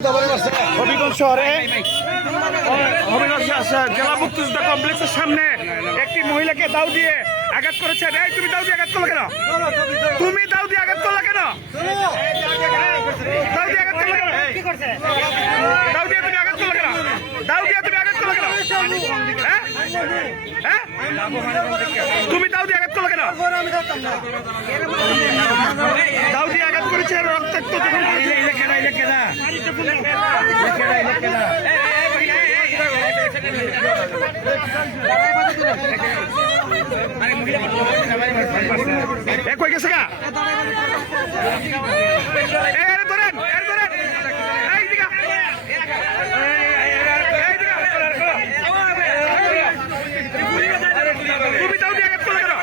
হবিগঞ্জ শহরে জেলা মুক্তিযোদ্ধা কমপ্লেক্সের সামনে একটি মহিলাকে দাও দিয়ে আঘাত করেছে। এই তুমি দাও দিয়ে আঘাত করলে কেন? তুমি দাও দিয়ে আঘাত করলে কেন? দাও দিয়ে আঘাত করলে কেন? দাও দিয়ে তুমি আঘাত করলে কেন? দাও দিয়ে তুমি আঘাত করলে কেন? হ্যাঁ হ্যাঁ তুমি দাও দিয়ে আঘাত করলে কেন? দাও দিয়ে আঘাত করেছে রক্তাক্ত যখন কই গেছে গা তুমি দাও দিয়ে আঘাত করলে কেন?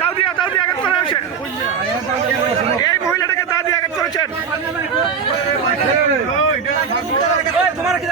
দাও দিয়ে আঘাত করা হয়েছে। এই মহিলাটাকে দাও দিয়ে আঘাত করেছেন। তোমার কি